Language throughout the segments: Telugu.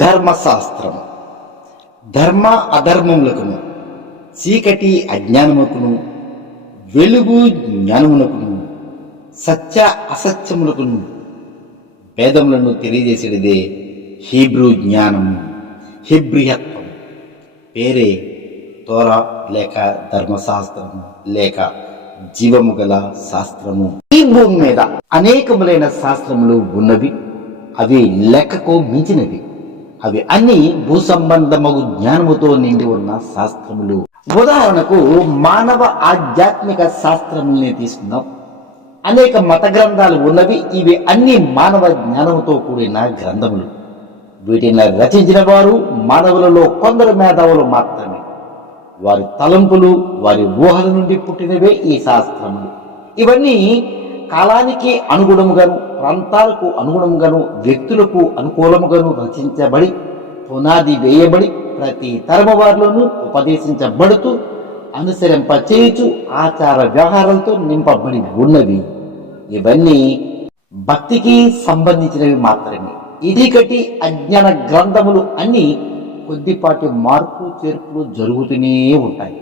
ధర్మశాస్త్రం. ధర్మ అధర్మములకును చీకటి అజ్ఞానముకును వెలుగు జ్ఞానమునకును సత్య అసత్యములకును భేదములను తెలియజేసేదే హీబ్రూ జ్ఞానము హిబ్రియత్వం పేరే తోరా లేక ధర్మశాస్త్రము లేక జీవము గల శాస్త్రము. ఈ భూమి మీద అనేకములైన శాస్త్రములు ఉన్నవి అవి లెక్కకు మించినవి. అవి అన్ని భూ సంబంధమగు జ్ఞానముతో నిండి ఉన్న శాస్త్రములు. ఉదాహరణకు మానవ ఆధ్యాత్మిక శాస్త్రముల్ని తీసుకుందాం. అనేక మత గ్రంథాలు ఉన్నవి ఇవి అన్ని మానవ జ్ఞానముతో కూడిన గ్రంథములు. వీటిని రచించిన వారు మానవులలో కొందరు మేధావులు మాత్రమే. వారి తలంపులు వారి ఊహల నుండి పుట్టినవే ఈ శాస్త్రములు. ఇవన్నీ కాలానికి అనుగుణముగాను ప్రాంతాలకు అనుగుణముగాను వ్యక్తులకు అనుకూలముగాను రచించబడి పునాది వేయబడి ప్రతి తరమ వారిలోనూ ఉపదేశించబడుతూ అనుసరింపచేయుచు ఆచార వ్యవహారాలతో నింపబడి ఉన్నవి. ఇవన్నీ భక్తికి సంబంధించినవి మాత్రమే. ఇదికటి అజ్ఞాన గ్రంథములు అన్ని కొద్దిపాటి మార్పు చేర్పులు జరుగుతూనే ఉంటాయి.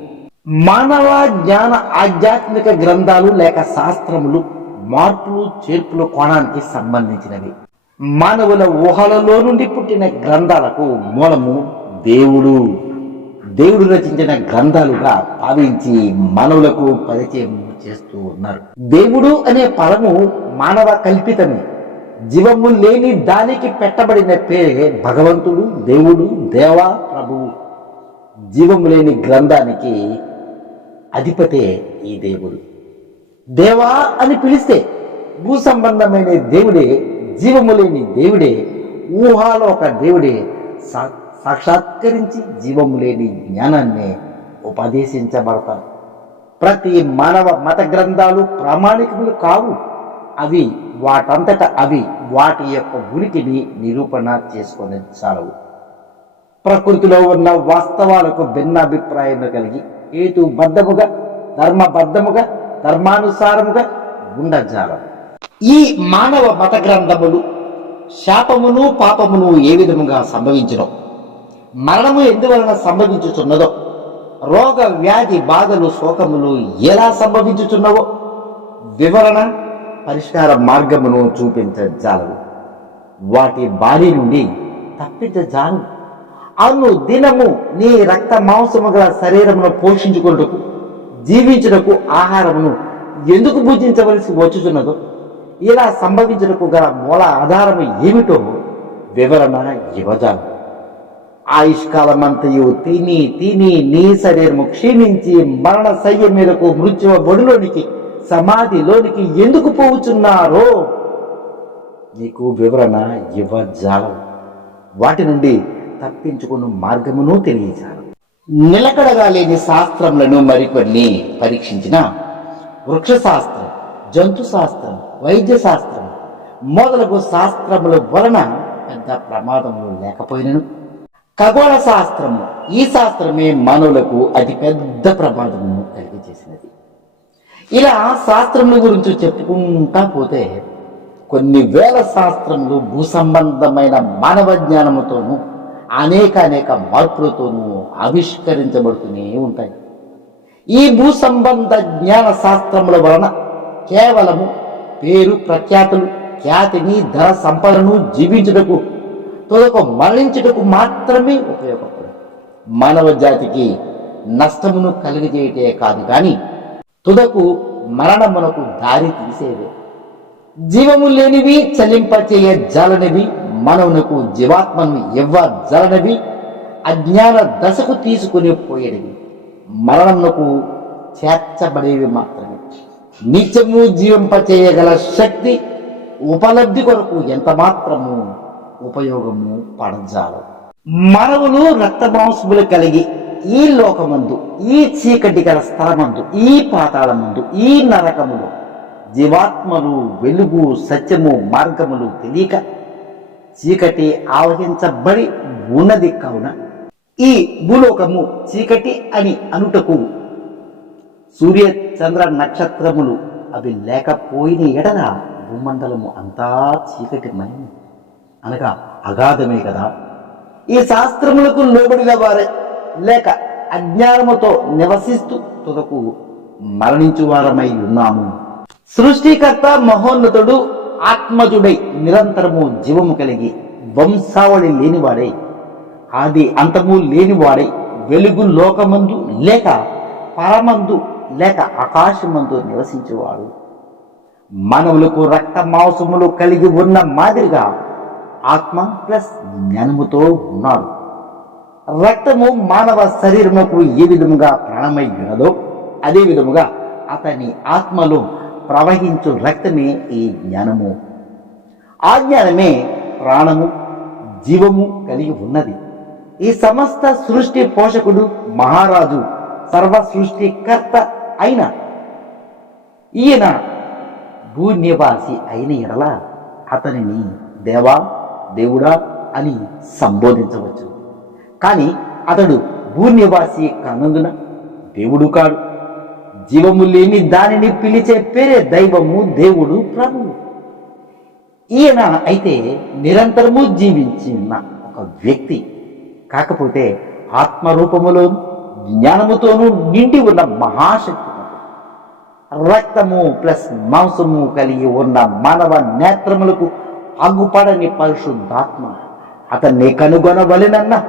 మానవ జ్ఞాన ఆధ్యాత్మిక గ్రంథాలు లేక శాస్త్రములు మార్పులు చేర్పుల కోణానికి సంబంధించినవి. మానవుల ఊహలలో నుండి పుట్టిన గ్రంథాలకు మూలము దేవుడు. దేవుడు రచించిన గ్రంథాలుగా భావించి మానవులకు పరిచయం చేస్తూ ఉన్నారు. దేవుడు అనే పదము మానవ కల్పితమే. జీవము లేని దానికి పెట్టబడిన పేరే భగవంతుడు దేవుడు దేవ ప్రభువు జీవము లేని గ్రంథానికి అధిపతే ఈ దేవుడు. దేవా అని పిలిస్తే భూ సంబంధమైన దేవుడే జీవము లేని దేవుడే ఊహాలోక దేవుడే సా- సాక్షాత్కరించి జీవము లేని జ్ఞానాన్ని ఉపదేశించబడతారు. ప్రతి మానవ మత గ్రంథాలు ప్రామాణికములు కావు. అవి వాటంతట అవి వాటి యొక్క ఉనికిని నిరూపణ చేసుకొని చాలవు. ప్రకృతిలో ఉన్న వాస్తవాలకు భిన్నాభిప్రాయం కలిగి హేతుబద్ధముగా ధర్మబద్ధముగా ధర్మానుసారముగా ఉండజాలం ఈ మానవ మత గ్రంథములు శాపమును పాపమును ఏ విధముగా సంభవించడం మరణము ఎందువలన సంభవించుచున్నదో రోగ వ్యాధి బాధలు శోకములు ఎలా సంభవించుచున్నవో వివరణ పరిష్కార మార్గమును చూపించజాలవు వాటి బారి నుండి తప్పించజాను అను దినము నీ రక్త మాంసము గల శరీరమును పోషించుకుంటూ జీవించుటకు ఆహారమును ఎందుకు భుజించవలసి వచ్చుచున్నదో ఇలా సంభవించుటకు గల మూల ఆధారము ఏమిటో వివరణ ఇవ్వజాలు. ఆయుష్కాలమంతయు తిని తిని నీ శరీరము క్షీణించి మరణ శయ్య మీదకు మృత్యువ బడిలోనికి సమాధిలోనికి ఎందుకు పోవుచున్నారో నీకు వివరణ ఇవ్వజాలం. వాటి నుండి తప్పించుకున్న మార్గమును తెలియజాలి. నిలకడగా లేని శాస్త్రములను మరికొన్ని పరీక్షించిన వృక్ష శాస్త్రం జంతు శాస్త్రం వైద్య శాస్త్రం మొదలగు శాస్త్రముల వలన పెద్ద ప్రమాదములు లేకపోయినను. ఖగోళ శాస్త్రము ఈ శాస్త్రమే మానవులకు అతి పెద్ద ప్రమాదమును కలిగజేసినది. ఇలా శాస్త్రముల గురించి చెప్పుకుంటా పోతే కొన్ని వేల శాస్త్రములు భూ సంబంధమైన మానవ జ్ఞానముతోనూ అనేక అనేక మార్పులతోనూ ఆవిష్కరించబడుతూనే ఉంటాయి. ఈ భూ సంబంధ జ్ఞాన శాస్త్రముల వలన కేవలము పేరు ప్రఖ్యాతులు ఖ్యాతిని ధన సంపదను జీవించుటకు తొదకు మరణించుటకు మాత్రమే ఉపయోగపడు మానవ జాతికి నష్టమును కలిగజేయటే కాదు కానీ తుదకు మరణమునకు దారి తీసేవే. జీవము లేనివి చలింపచేయ జాలనివి మనవునకు జీవాత్మను ఇవ్వజలనవి అజ్ఞాన దశకు తీసుకుని పోయేవి మరణమునకు చేర్చబడేవి మాత్రమే. నిత్యము జీవింపచేయగల శక్తి ఉపలబ్ధి కొరకు ఎంత మాత్రము ఉపయోగము పడజాలు మనవులు రక్తమాంసములు కలిగి ఈ లోకమందు ఈ చీకటి గల స్థలమందు ఈ పాతాళమందు ఈ నరకములు జీవాత్మలు వెలుగు సత్యము మార్గములు తెలియక చీకటి ఆవహించబడి ఉన్నది కావున ఈ భూలోకము చీకటి అని అనుటకు సూర్య చంద్ర నక్షత్రములు అవి లేకపోయిన ఎడల భూమండలము అంతా చీకటిమై అనగా అగాధమే కదా ఈ శాస్త్రములకు లోబడిన వారే లేక అజ్ఞానముతో నివసిస్తూ తుదకు మరణించు వారమై ఉన్నాము. సృష్టికర్త మహోన్నతుడు ఆత్మజుడై నిరంతరము జీవము కలిగి వంశావళి లేనివాడై ఆది అంతము లేనివాడై వెలుగు లోకమందు లేక పరమందు లేక ఆకాశమందు నివసించేవాడు. మానవులకు రక్త మాంసములు కలిగి ఉన్న మాదిరిగా ఆత్మ ప్లస్ జ్ఞానముతో ఉన్నాడు. రక్తము మానవ శరీరముకు ఏ విధముగా ప్రాణమై ఉన్నదో అదే విధముగా అతని ఆత్మలో ప్రవహించు రక్తమే ఈ జ్ఞానము. ఆ జ్ఞానమే ప్రాణము జీవము కలిగి ఉన్నది. ఈ సమస్త సృష్టి పోషకుడు మహారాజు సర్వ సృష్టికర్త అయిన ఈయన భూనివాసి అయిన ఎడల అతనిని దేవా దేవుడా అని సంబోధించవచ్చు. కానీ అతడు భూనివాసి కానందున దేవుడు కాడు. జీవము లేని దానిని పిలిచే పేరే దైవము దేవుడు ప్రభువు ఈయన అయితే నిరంతరము జీవించిన ఒక వ్యక్తి. కాకపోతే ఆత్మరూపములో జ్ఞానముతోనూ నిండి ఉన్న మహాశక్తి. రక్తము ప్లస్ మాంసము కలిగి ఉన్న మానవ నేత్రములకు అగ్గుపడని పరిశుద్ధాత్మ. అతన్ని కనుగొనవలెనన్న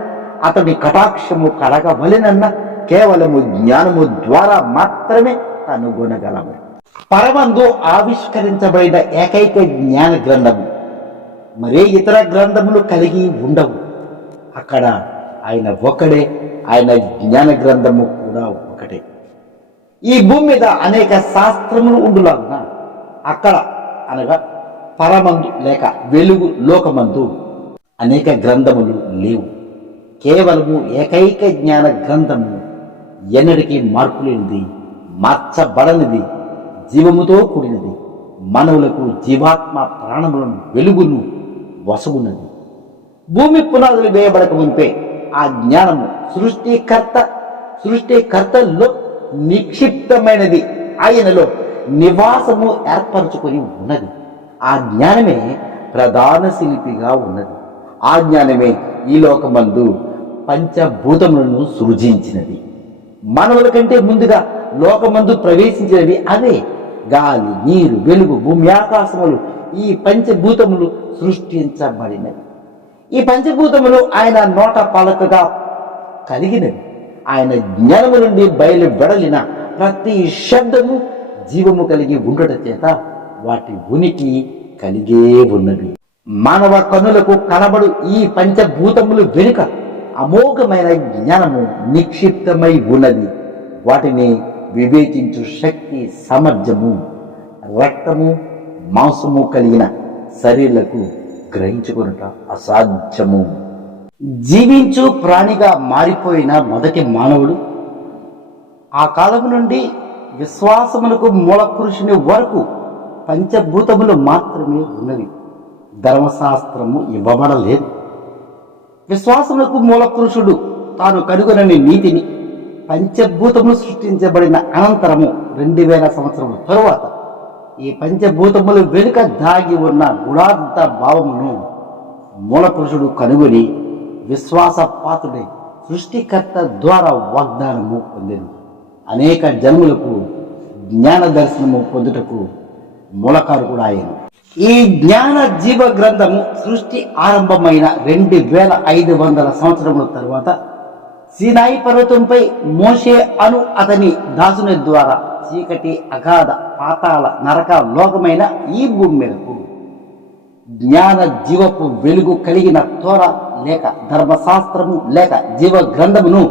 అతని కటాక్షము కలగవలెనన్న కేవలము జ్ఞానము ద్వారా మాత్రమే కనుగొనగలము పరమందు ఆవిష్కరించబడిన ఏకైక జ్ఞాన గ్రంథము. మరే ఇతర గ్రంథములు కలిగి ఉండవు. అక్కడ ఆయన ఒకడే ఆయన జ్ఞాన గ్రంథము కూడా ఒకటే. ఈ భూమి మీద అనేక శాస్త్రములు ఉండులాగున అక్కడ అనగా పరమందు లేక వెలుగు లోకమందు అనేక గ్రంథములు లేవు. కేవలము ఏకైక జ్ఞాన గ్రంథము ఎన్నటికీ మార్పు లేనిది మార్చబడనిది జీవముతో కూడినది. మనవులకు జీవాత్మ ప్రాణములను వెలుగును వసగున్నది. భూమి పునాదులు వేయబడక మునిపే ఆ జ్ఞానము సృష్టికర్త సృష్టికర్తల్లో నిక్షిప్తమైనది. ఆయనలో నివాసము ఏర్పరచుకొని ఉన్నది. ఆ జ్ఞానమే ప్రధాన శిల్పిగా ఉన్నది. ఆ జ్ఞానమే ఈ లోకమందు పంచభూతములను సృజించినది. మానవుల కంటే ముందుగా లోకమందు ప్రవేశించినవి అదే గాలి నీరు వెలుగు భూమి ఆకాశములు ఈ పంచభూతములు సృష్టించబడినవి. ఈ పంచభూతములు ఆయన నోట పలకగా కలిగినవి. ఆయన జ్ఞానము నుండి బయలువెడలిన ప్రతి శబ్దము జీవము కలిగి ఉండట చేత వాటి ఉనికి కలిగే ఉన్నవి మానవ కనులకు కనబడు ఈ పంచభూతములు వెనుక అమోఘమైన జ్ఞానము నిక్షిప్తమై ఉన్నది. వాటిని వివేచించు శక్తి సామర్థ్యము రక్తము మాంసము కలిగిన శరీరకు గ్రహించుకునుట అసాధ్యము. జీవించు ప్రాణిగా మారిపోయిన మొదటి మానవుడు ఆ కాలం నుండి విశ్వాసములకు మూల పురుషుని వరకు పంచభూతములు మాత్రమే ఉన్నవి. ధర్మశాస్త్రము ఇవ్వబడలేదు. విశ్వాసములకు మూల పురుషుడు. తాను కనుగొనని నీతిని పంచభూతములు సృష్టించబడిన అనంతరము రెండు వేల సంవత్సరముల తరువాత ఈ పంచభూతములు వెనుక దాగి ఉన్న గుణార్థ భావమును మూల పురుషుడు కనుగొని విశ్వాస పాత్రుడై సృష్టికర్త ద్వారా వాగ్దానము పొందింది అనేక జన్మలకు జ్ఞాన దర్శనము పొందుటకు మూలకారుకుడు అయింది ఈ జ్ఞాన జీవ గ్రంథము సృష్టి ఆరంభమైన రెండు వేల ఐదు వందల సంవత్సరముల తరువాత సినాయి పర్వతంపై మోషే అను అతని దాసుని ద్వారా చీకటి అగాధ పాతాల నరక లోకమైన ఈ భూమి మీదకు జ్ఞాన జీవపు వెలుగు కలిగిన తోర లేక ధర్మశాస్త్రము లేక జీవ గ్రంథమును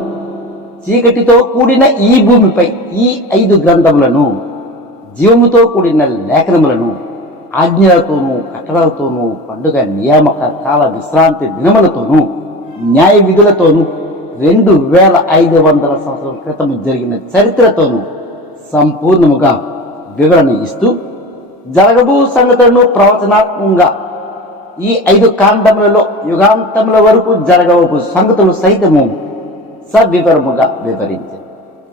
చీకటితో కూడిన ఈ భూమిపై ఈ ఐదు గ్రంథములను జీవముతో కూడిన లేఖనములను ఆజ్ఞలతోనూ కట్టడలతోనూ పండుగ నియామక కాల విశ్రాంతి దినములతోనూ న్యాయ విధులతోనూ రెండు వేల ఐదు వందల సంవత్సరం క్రితం జరిగిన చరిత్రతోనూ సంపూర్ణముగా వివరణ ఇస్తూ జరగబో సంగతులను ప్రవచనాత్మకంగా ఈ ఐదు కాండములలో యుగాంతముల వరకు జరగబో సంగతులు సైతము సవివరముగా వివరించింది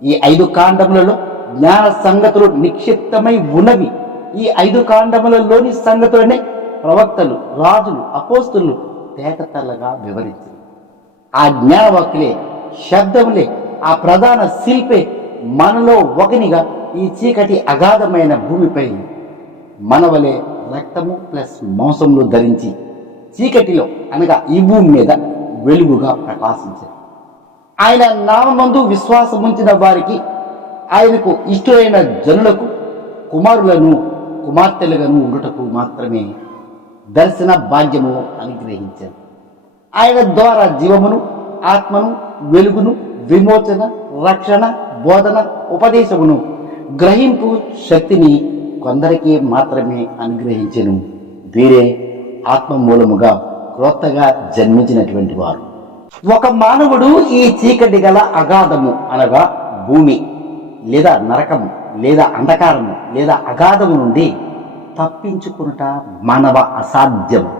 ఈ ఐదు కాండములలో జ్ఞాన సంగతులు నిక్షిప్తమై ఉన్నవి. ఈ ఐదు కాండములలోని సంగతులనే ప్రవక్తలు రాజులు అపోస్తులు తేటతల్లగా వివరించింది. ఆ జ్ఞానవాక్యులే శబ్దములే ఆ ప్రధాన శిల్పే మనలో ఒకనిగా ఈ చీకటి అగాధమైన భూమిపై మనవలే రక్తము ప్లస్ మాంసములు ధరించి చీకటిలో అనగా ఈ భూమి మీద వెలుగుగా ప్రకాశించారు ఆయన నామందు విశ్వాసం ఉంచిన వారికి ఆయనకు ఇష్టమైన జనులకు కుమారులను కుమార్తెలుగాను ఉండుటకు మాత్రమే దర్శన భాగ్యము అనుగ్రహించారు ఆయన ద్వారా జీవమును ఆత్మను వెలుగును విమోచన రక్షణ బోధన ఉపదేశమును గ్రహింపు శక్తిని కొందరికి మాత్రమే అనుగ్రహించను. వీరే ఆత్మ మూలముగా క్రొత్తగా జన్మించినటువంటి వారు. ఒక మానవుడు ఈ చీకటి గల అగాధము అనగా భూమి. లేదా నరకము లేదా అంధకారము లేదా అగాధము నుండి తప్పించుకునుట మానవ అసాధ్యము.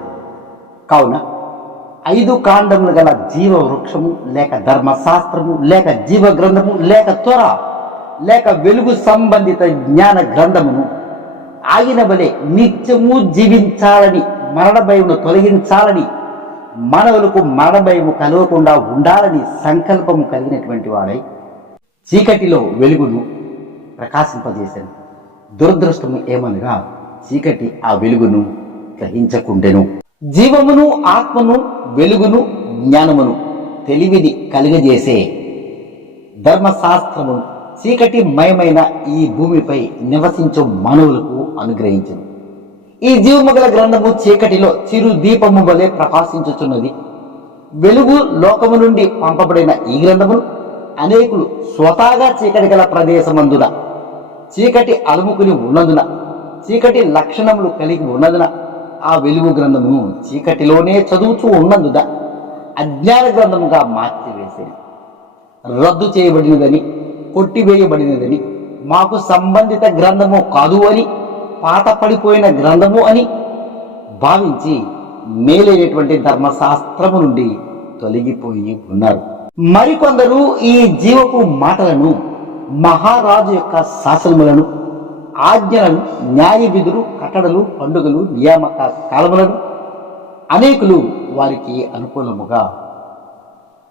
కావున ఐదు కాండములు గల జీవ వృక్షము లేక ధర్మశాస్త్రము లేక జీవ గ్రంథము లేక త్వర లేక వెలుగు సంబంధిత జ్ఞాన గ్రంథమును ఆగిన వలె నిత్యము జీవించాలని మరణ భయమును తొలగించాలని మానవులకు మరణ భయము కలగకుండా ఉండాలని సంకల్పము కలిగినటువంటి వాడై చీకటిలో వెలుగును ప్రకాశింపజేశాను. దురదృష్టము ఏమనగా చీకటి ఆ వెలుగును గ్రహించకుండెను. జీవమును ఆత్మను వెలుగును జ్ఞానమును తెలివిని కలిగజేసే ధర్మశాస్త్రమును చీకటి మయమైన ఈ భూమిపై నివసించు మానవులకు అనుగ్రహించను. ఈ జీవమగల గ్రంథము చీకటిలో చిరు దీపము వలె ప్రకాశించుచున్నది. వెలుగు లోకము నుండి పంపబడిన ఈ గ్రంథమును అనేకులు స్వతహాగా చీకటి గల ప్రదేశమందున చీకటి అలుముకుని ఉన్నందున చీకటి లక్షణములు కలిగి ఉన్నందున ఆ వెలుగు గ్రంథమును చీకటిలోనే చదువుతూ ఉన్నందున అజ్ఞాన గ్రంథముగా మార్చివేసేది. రద్దు చేయబడినదని కొట్టివేయబడినదని మాకు సంబంధిత గ్రంథము కాదు అని పాత పడిపోయిన గ్రంథము అని భావించి మేలైనటువంటి ధర్మశాస్త్రము నుండి తొలగిపోయి ఉన్నారు. మరికొందరు ఈ జీవపు మాటలను మహారాజు యొక్క శాసనములను ఆజ్ఞలను న్యాయ విధులు కట్టడలు పండుగలు నియామక కాలములను అనేకులు వారికి అనుకూలముగా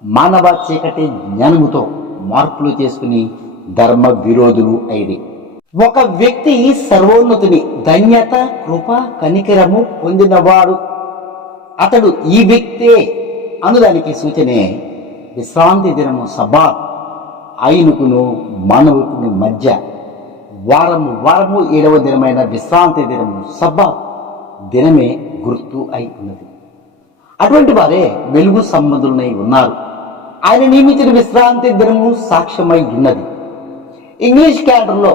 మానవ చీకటి జ్ఞానముతో మార్పులు చేసుకుని ధర్మ విరోధులు అయిరి. ఒక వ్యక్తి సర్వోన్నతుని ధన్యత కృప కనికరము పొందినవాడు. అతడు ఈ వ్యక్తే అనుదానికి సూచనే విశ్రాంతి దినము సభా ఆయనకును మానవుకుని మధ్య వారము వారము ఏడవ దినమైన విశ్రాంతి దినము సబ్బా దినమే గుర్తు అయి ఉన్నది. అటువంటి వారే వెలుగు సంబంధులై ఉన్నారు. ఆయన నియమించిన విశ్రాంతి దినము సాక్ష్యమై ఉన్నది. ఇంగ్లీష్ క్యాలెండర్లో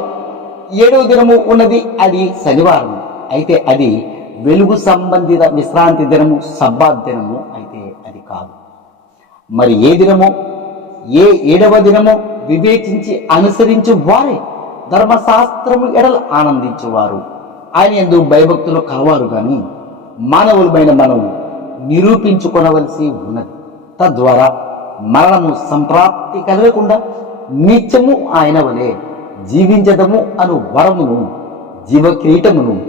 ఏడవ దినము ఉన్నది అది శనివారం. అయితే అది వెలుగు సంబంధిత విశ్రాంతి దినము సబ్బాత్ దినము అయితే మరి ఏ దినము? ఏ ఏడవ దినము? వివేచించి అనుసరించు వారే. ధర్మశాస్త్రము ఎడలు ఆనందించేవారు. ఆయన ఎందు భయభక్తులు కలవారు కానీ మానవులమైన మనం నిరూపించుకొనవలసి ఉన్నది. తద్వారా మరణము సంప్రాప్తి కలగకుండా నిత్యము ఆయన వలె జీవించదము అను వరమును జీవ కిరీటమును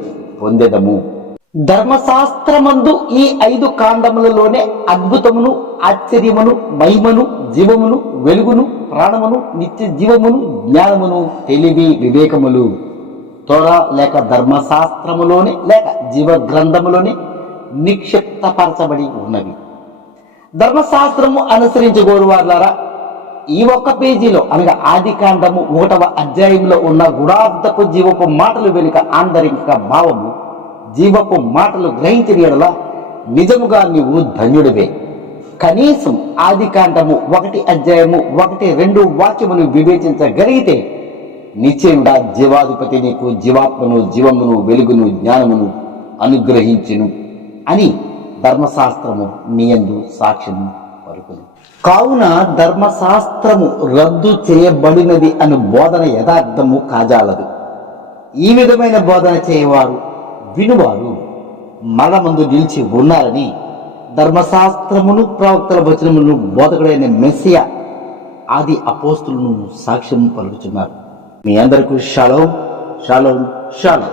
పొందెదము. ధర్మశాస్త్రమందు ఈ ఐదు కాండములలోనే అద్భుతమును ఆశ్చర్యమును మహిమను జీవమును వెలుగును ప్రాణమును నిత్య జీవమును జ్ఞానమును తెలివి వివేకములు. తోర లేక ధర్మశాస్త్రములోనే లేక జీవ గ్రంథములోనే నిక్షిప్తపరచబడి ఉన్నవి. ధర్మశాస్త్రము అనుసరించగోరు వారులారా ఈ ఒక్క పేజీలో అనగా ఆది కాండము ఒకటవ అధ్యాయంలో ఉన్న గుడార్థపు జీవపు మాటలు వెనుక ఆంతరిక భావము జీవపు మాటలు గ్రహించిన యెడల నిజముగా నీవు ధన్యుడివే. కనీసం ఆది కాండము ఒకటి అధ్యాయము ఒకటి రెండు వాక్యమును వివేచించగలిగితే నిశ్చయంగా జీవాధిపతి నీకు జీవాత్మను జీవమును వెలుగును జ్ఞానమును అనుగ్రహించును అని ధర్మశాస్త్రము నీయందు సాక్ష్యము పలుకును. కావున ధర్మశాస్త్రము రద్దు చేయబడినది అను బోధన యథార్థము కాజాలదు. ఈ విధమైన బోధన చేయవారు వినువారు. మరణమందు నిలిచి ఉన్నారని ధర్మశాస్త్రమును ప్రవక్తల వచనమును బోధకుడైన మెస్సియ ఆది అపోస్తులను సాక్ష్యం పలుకుతున్నారు మీ అందరికీ షాలో షాలో షాలో.